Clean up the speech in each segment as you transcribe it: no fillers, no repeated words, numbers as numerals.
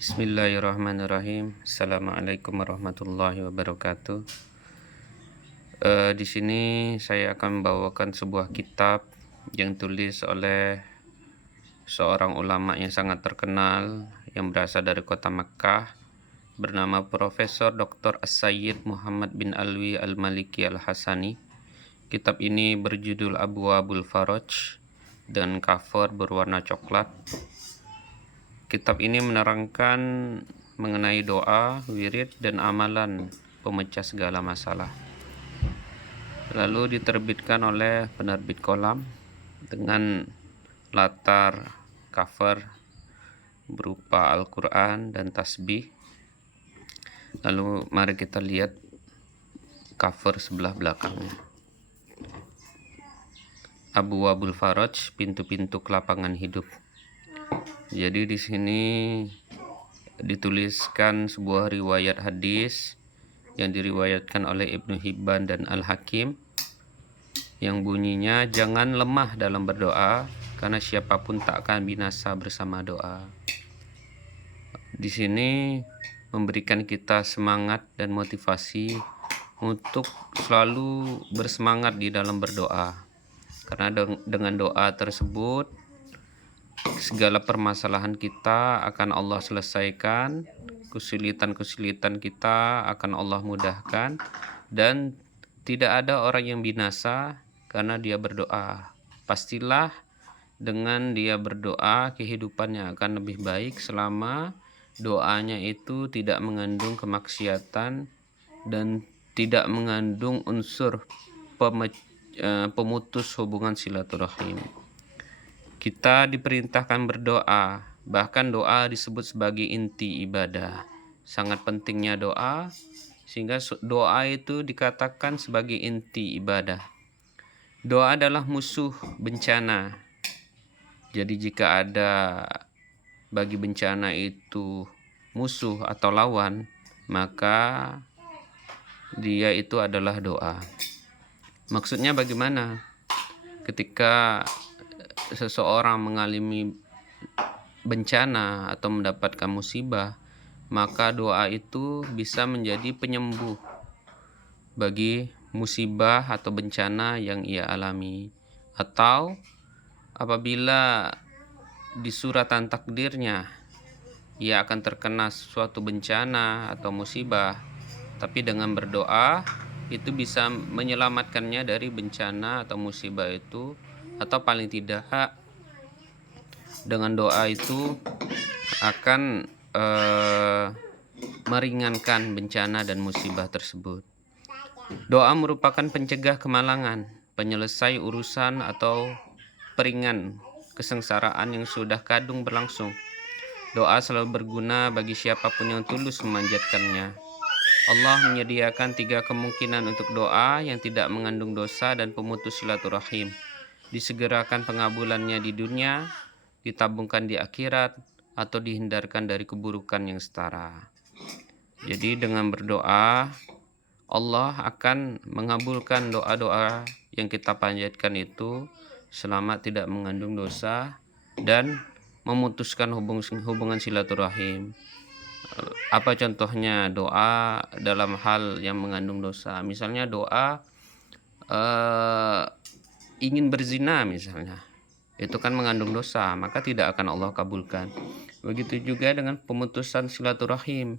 Bismillahirrahmanirrahim. Assalamualaikum warahmatullahi wabarakatuh. Di sini saya akan membawakan sebuah kitab yang tulis oleh seorang ulama yang sangat terkenal yang berasal dari kota Makkah, bernama Profesor Dr. As-Sayyid Muhammad bin Alwi Al-Maliki Al-Hasani. Kitab ini berjudul Abwaabul Faraj dan cover berwarna coklat. Kitab ini menerangkan mengenai doa, wirid, dan amalan pemecah segala masalah. Lalu diterbitkan oleh penerbit Kolam dengan latar cover berupa Al-Quran dan tasbih. Lalu mari kita lihat cover sebelah belakangnya. Abwaabul Faraj, pintu-pintu kelapangan hidup. Jadi di sini dituliskan sebuah riwayat hadis yang diriwayatkan oleh Ibnu Hibban dan Al-Hakim yang bunyinya, jangan lemah dalam berdoa karena siapapun tak akan binasa bersama doa. Di sini memberikan kita semangat dan motivasi untuk selalu bersemangat di dalam berdoa, karena dengan doa tersebut segala permasalahan kita akan Allah selesaikan, kesulitan-kesulitan kita akan Allah mudahkan, dan tidak ada orang yang binasa karena dia berdoa. Pastilah dengan dia berdoa kehidupannya akan lebih baik selama doanya itu tidak mengandung kemaksiatan dan tidak mengandung unsur pemutus hubungan silaturahim. Kita diperintahkan berdoa, bahkan doa disebut sebagai inti ibadah. Sangat pentingnya doa, sehingga doa itu dikatakan sebagai inti ibadah. Doa adalah musuh bencana. Jadi jika ada bagi bencana itu musuh atau lawan, maka dia itu adalah doa. Maksudnya bagaimana? Ketika seseorang mengalami bencana atau mendapatkan musibah, maka doa itu bisa menjadi penyembuh bagi musibah atau bencana yang ia alami. Atau apabila di suratan takdirnya ia akan terkena suatu bencana atau musibah, tapi dengan berdoa itu bisa menyelamatkannya dari bencana atau musibah itu, atau paling tidak dengan doa itu akan meringankan bencana dan musibah tersebut. Doa merupakan pencegah kemalangan, penyelesai urusan atau peringan kesengsaraan yang sudah kadung berlangsung. Doa selalu berguna bagi siapapun yang tulus memanjatkannya. Allah menyediakan 3 kemungkinan untuk doa yang tidak mengandung dosa dan pemutus silaturahim. Disegerakan pengabulannya di dunia, ditabungkan di akhirat, atau dihindarkan dari keburukan yang setara. Jadi dengan berdoa, Allah akan mengabulkan doa-doa yang kita panjatkan itu selama tidak mengandung dosa dan memutuskan hubungan silaturahim. Apa contohnya doa dalam hal yang mengandung dosa? Misalnya doa ingin berzina misalnya, itu kan mengandung dosa, maka tidak akan Allah kabulkan. Begitu juga dengan pemutusan silaturahim.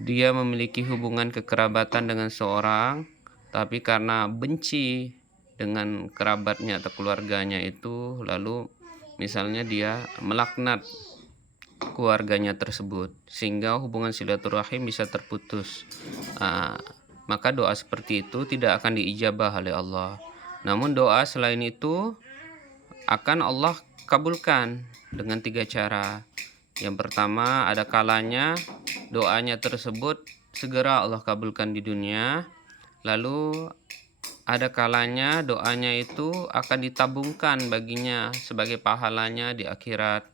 Dia memiliki hubungan kekerabatan dengan seorang, tapi karena benci dengan kerabatnya atau keluarganya itu, lalu misalnya dia melaknat keluarganya tersebut, sehingga hubungan silaturahim bisa terputus. Maka doa seperti itu tidak akan diijabah oleh Allah. Namun doa selain itu akan Allah kabulkan dengan 3 cara. Yang pertama, ada kalanya doanya tersebut segera Allah kabulkan di dunia. Lalu ada kalanya doanya itu akan ditabungkan baginya sebagai pahalanya di akhirat.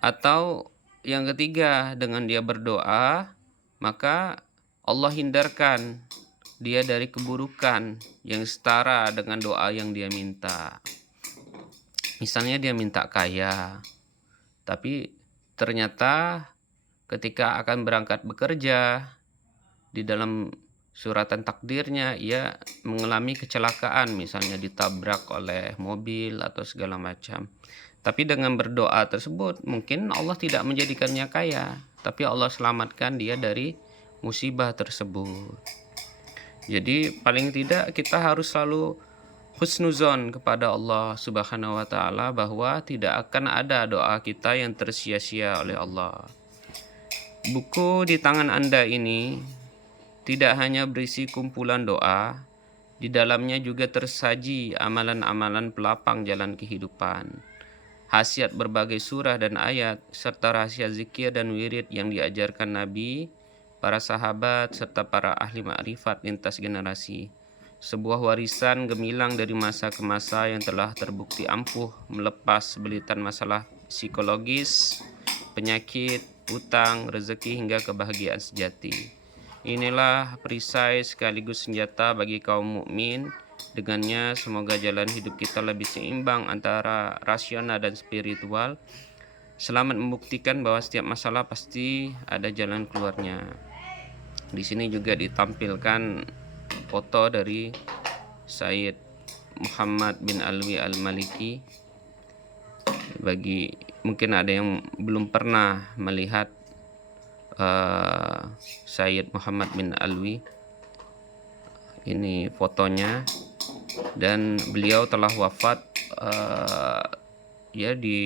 Atau yang ketiga, dengan dia berdoa, maka Allah hindarkan dia dari keburukan yang setara dengan doa yang dia minta. Misalnya dia minta kaya, tapi ternyata ketika akan berangkat bekerja, di dalam suratan takdirnya ia mengalami kecelakaan, misalnya ditabrak oleh mobil atau segala macam. Tapi dengan berdoa tersebut mungkin Allah tidak menjadikannya kaya, tapi Allah selamatkan dia dari musibah tersebut. Jadi paling tidak kita harus selalu husnuzon kepada Allah Subhanahu wa taala bahwa tidak akan ada doa kita yang tersia-sia oleh Allah. Buku di tangan Anda ini tidak hanya berisi kumpulan doa, di dalamnya juga tersaji amalan-amalan pelapang jalan kehidupan, khasiat berbagai surah dan ayat, serta rahasia zikir dan wirid yang diajarkan Nabi, para sahabat, serta para ahli ma'rifat lintas generasi. Sebuah warisan gemilang dari masa ke masa yang telah terbukti ampuh melepas belitan masalah psikologis, penyakit, utang, rezeki hingga kebahagiaan sejati. Inilah perisai sekaligus senjata bagi kaum mukmin. Dengannya semoga jalan hidup kita lebih seimbang antara rasional dan spiritual. Selamat membuktikan bahwa setiap masalah pasti ada jalan keluarnya. Di sini juga ditampilkan foto dari Sayyid Muhammad bin Alwi Al-Maliki. Bagi mungkin ada yang belum pernah melihat Sayyid Muhammad bin Alwi, ini fotonya, dan beliau telah wafat ya di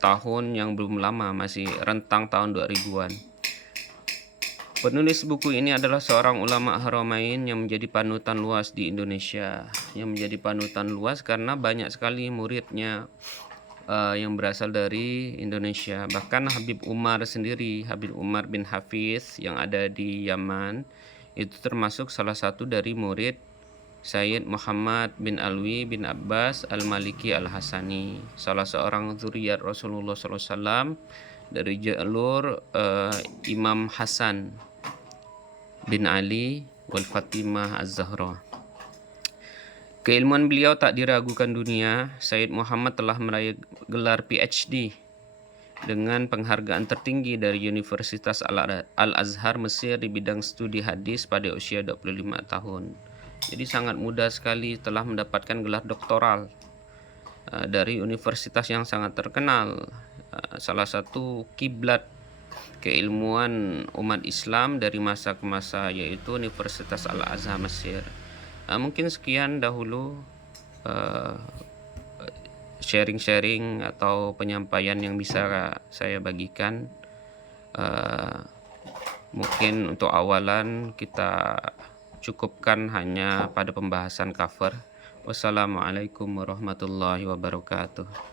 tahun yang belum lama, masih rentang tahun 2000-an. Penulis buku ini adalah seorang ulama Haramain yang menjadi panutan luas di Indonesia, yang menjadi panutan luas karena banyak sekali muridnya yang berasal dari Indonesia. Bahkan Habib Umar sendiri, Habib Umar bin Hafiz yang ada di Yaman, itu termasuk salah satu dari murid Sayyid Muhammad bin Alwi bin Abbas Al-Maliki Al-Hasani, salah seorang zuriat Rasulullah SAW dari jalur Imam Hasan bin Ali wal Fatimah Az-Zahra. Keilmuan beliau tak diragukan dunia. Sayyid Muhammad telah meraih gelar PhD dengan penghargaan tertinggi dari Universitas Al-Azhar Mesir di bidang studi hadis pada usia 25 tahun. Jadi sangat muda sekali telah mendapatkan gelar doktoral dari universitas yang sangat terkenal, salah satu kiblat keilmuan umat Islam dari masa ke masa, yaitu Universitas Al-Azhar Mesir. Mungkin sekian dahulu sharing-sharing atau penyampaian yang bisa saya bagikan. Mungkin untuk awalan kita cukupkan hanya pada pembahasan cover. Wassalamualaikum warahmatullahi wabarakatuh.